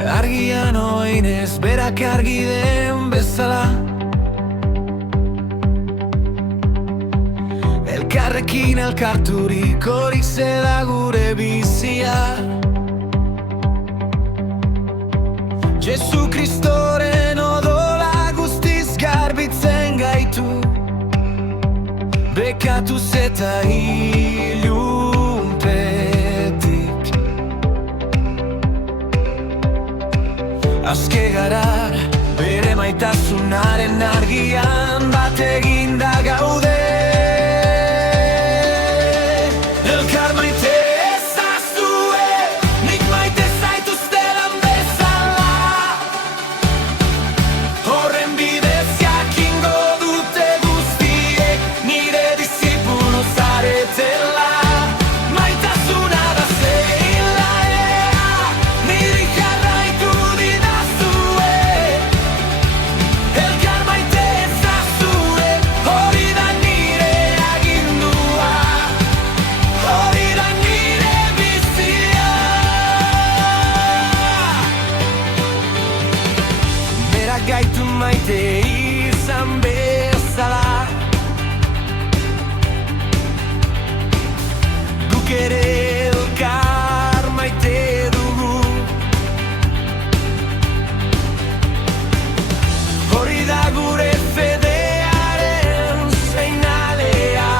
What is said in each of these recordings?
Argian oinez berak argi den bezala, elkarrekin elkarturik horik zeda gure bizia. Jesu Kristoren odola guztiz garbitzen gaitu, bekatuz eta ilunpetik. Aske gara bere maitasunaren argian, bat eginda gaude. Elkar maite ezazue, nik maite zaituztedan bezala. Horren bidez jakingo dute guztiek, nire disipulu zaretela. Maitasuna da zeila ea, niri jarraitu didazue. Elkar maite ezazue, hori da nire agindua, hori da nire bizia. Berak gaitu maite izan bezala, guk ere elkar maite dugu. Hori da gure fedearen seinalea,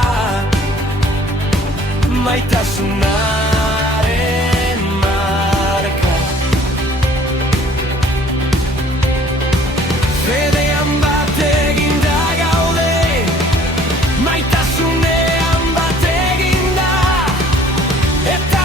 maitasunaren marka. Fedean bat eginda gaude, maitasunean bat eginda, eta